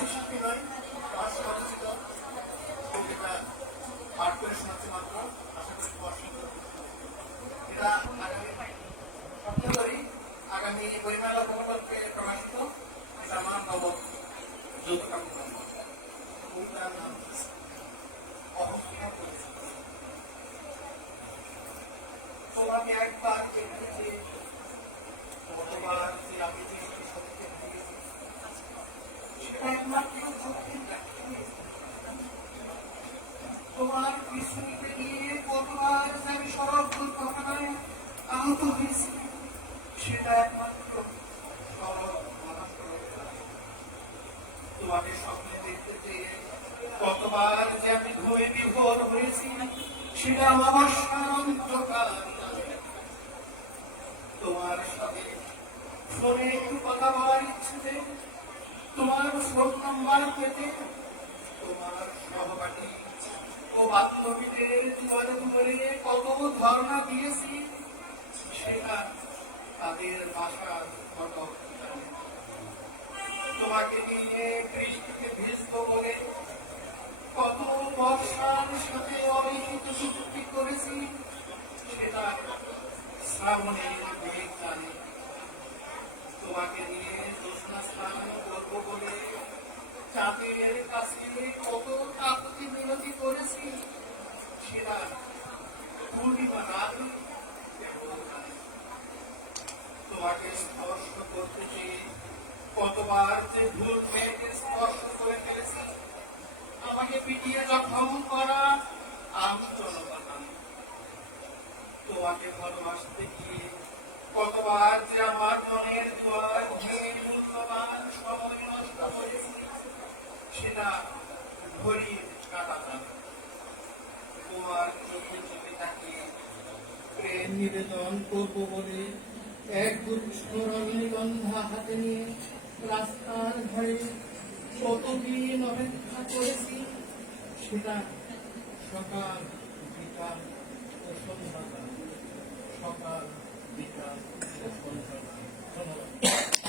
Classic শিল্পী নয়, আমার কথা ছিল কবিতা পাঠ করে শোনাচ্ছি মাত্র। আশা করি পছন্দ। এটা স্বপ্ন করি আগামী বইমেলা উপকল্পে প্রকাশিত। এটা আমার নবম যৌথ কাব্যগ্রন্থ। কবিতার নাম অহংকার করেছি। তোমাকে একবার দেখেছি, কতবার যে আমি তোমার বিস্মৃতি নিয়ে কতবার আমি সড়ক দুর্ঘটনায় আহত হয়েছি, সেটা একমাত্র তোমাকে স্বপ্নে দেখতে চেয়ে কতবার যে আমি ঘুমে বিভোর হয়েছি, সেটা অমাবস্যার অন্ধকার। তোমার সাথে ফোনে একটু কথা বলার ইচ্ছেতে, তোমার ফোন নাম্বার পেতে, তোমার সহপাঠী ও বান্ধবীদের দুয়ারে দুয়ারে কত ধারণা দিয়েছি, সেটা তাদের ভাষার ঘটক। তোমাকে নিয়ে বৃষ্টিতে ভিজব বলে কত বর্ষার সাথে অলিখিত চুক্তি করেছি, সেটা শ্রাবণের মেঘ জানে। তোমাকে নিয়ে জ্যোৎস্না স্নান করবো বলে চাঁদের কাছে কত কাকুতি মিনতি করেছি, সেটা পূর্ণিমা রাত। তোমাকে স্পর্শ করতে চেয়ে কতবার যে ভুল মেয়েকে স্পর্শ করে ফেলেছি, আমাকে পিটিয়ে জখম করা আমি জনগণ। তোমাকে ভালোবাসতে গিয়ে কতবার যে আমার মনের দ্বার ভেঙে মূল্যবান সময় নষ্ট করেছি, সেটা ঘড়ির কাঁটা। তোমার চোখে চোখে তাকিয়ে প্রেম নিবেদন করবো বলে এক গুচ্ছ রজনীগন্ধা হাতে নিয়ে রাস্তার ধারে কতদিন অপেক্ষা করেছি, সেটা সকাল বিকাল ও সন্ধ্যাকাল, সকাল বিকাল ও সন্ধ্যাকাল। ধন্যবাদ।